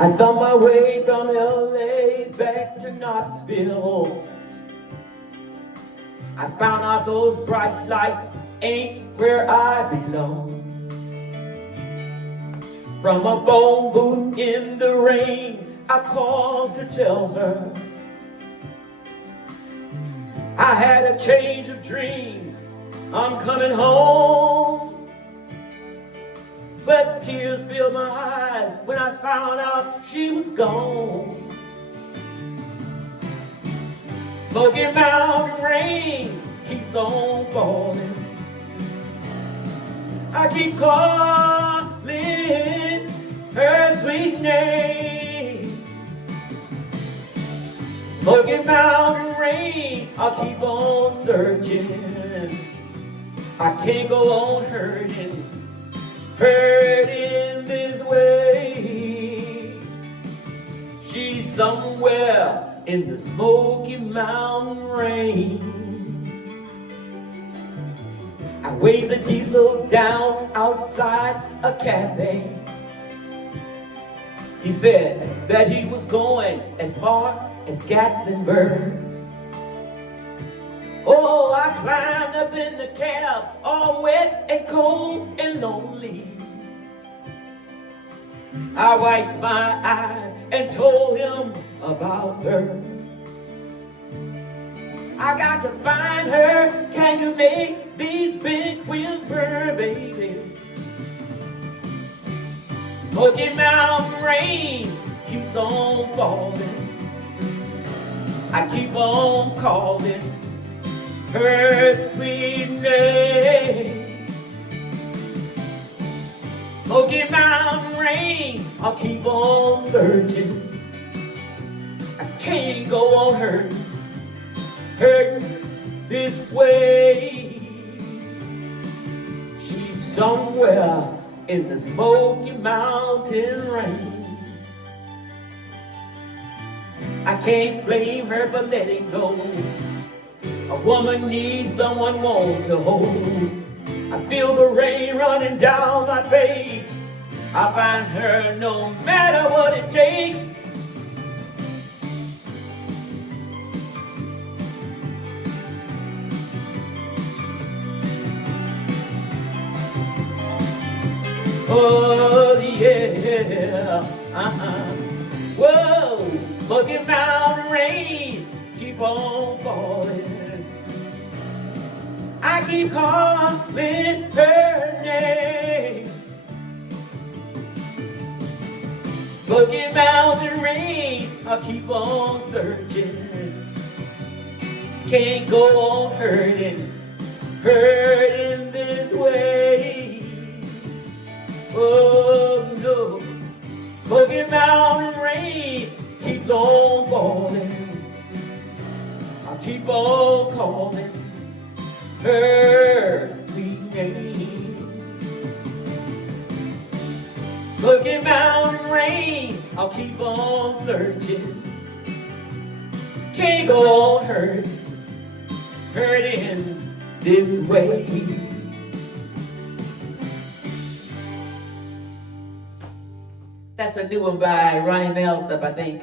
I thumbed my way from LA back to Knoxville. I found out those bright lights ain't where I belong. From a phone booth in the rain, I called to tell her I had a change of dreams, I'm coming home. But tears filled my eyes when I found out she was gone. Smoky Mountain rain keeps on falling. I keep calling her sweet name. Smoky Mountain rain, I'll keep on searching. I can't go on hurting this way. She's somewhere in the Smoky Mountain rain. I waved the diesel down outside a cafe. He said that he was going as far as Gatlinburg. Oh, I climbed up in the cab, all wet and cold and lonely. I wiped my eyes and told him about her. I got to find her. Can you make these big wheels burn, baby? Smoky Mountain rain keeps on falling. I keep on calling her sweet name. Smoky Mountain rain, I'll keep on searching. I can't go on hurting this way. She's somewhere in the Smoky Mountain rain. I can't blame her for letting go. A woman needs someone warm to hold. I feel the rain running down my face. I'll find her no matter what it takes. Oh yeah, Whoa, Smoky Mountain rain, keep on falling. I keep calling her name. Smoky Mountain rain, I'll keep on searching. Can't go on hurting this way. Oh no, Smoky Mountain rain keeps on falling. I'll keep on calling her sweet name. Smoky Mountain rain, I'll keep on searching. Can't go on hurting this way. That's a new one by Ronnie Milsap, I think.